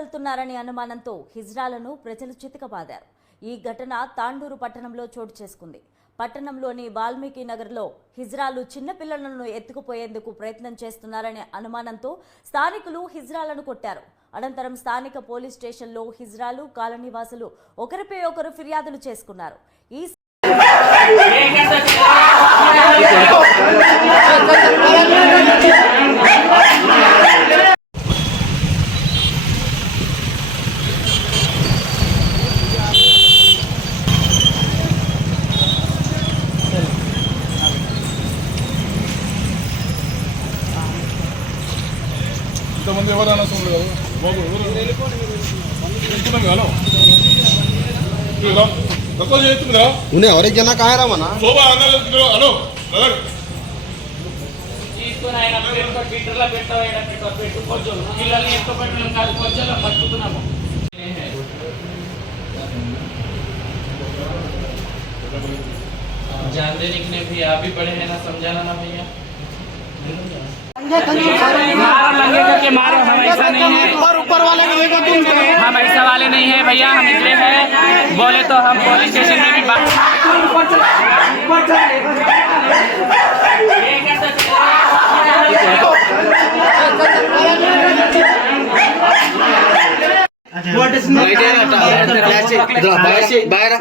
వెళ్తున్నారని అనుమానంతో హిజ్రాలను ప్రజలు చితకబాదారు. ఈ ఘటన తాండూరు పట్టణంలో చోటు చేసుకుంది. పట్టణంలోని వాల్మీకి నగర్లో హిజ్రాలు చిన్నపిల్లలను ఎత్తుకుపోయేందుకు ప్రయత్నం చేస్తున్నారనే అనుమానంతో స్థానికులు హిజ్రాలను కొట్టారు. అనంతరం స్థానిక పోలీస్ స్టేషన్లో హిజ్రాలు కాలనీవాసులు ఒకరిపై ఒకరు ఫిర్యాదులు చేసుకున్నారు. ఈ ఇంతమంది ఎవరైనా చూడదు కదా బాబు తక్కువ చేస్తుంది కదా ఎవరికి జన కాయరామన్నా శోభా హలో తీసుకొని ఆయన ట్విట్టర్లో పెట్టు కొంచెం పిల్లల్ని ఎక్కువ పెట్టడం కాదు కొంచెం బతుకుతున్నాము. जान देने के लिए भी आप ही बड़े हैं ना, समझाना ना भैया। लंगे करके मारो, हम ऐसा नहीं है, ऊपर वाले हम ऐसा वाले नहीं है भैया। हम निकले हैं, बोले तो हम पुलिस स्टेशन में भी बात बाहर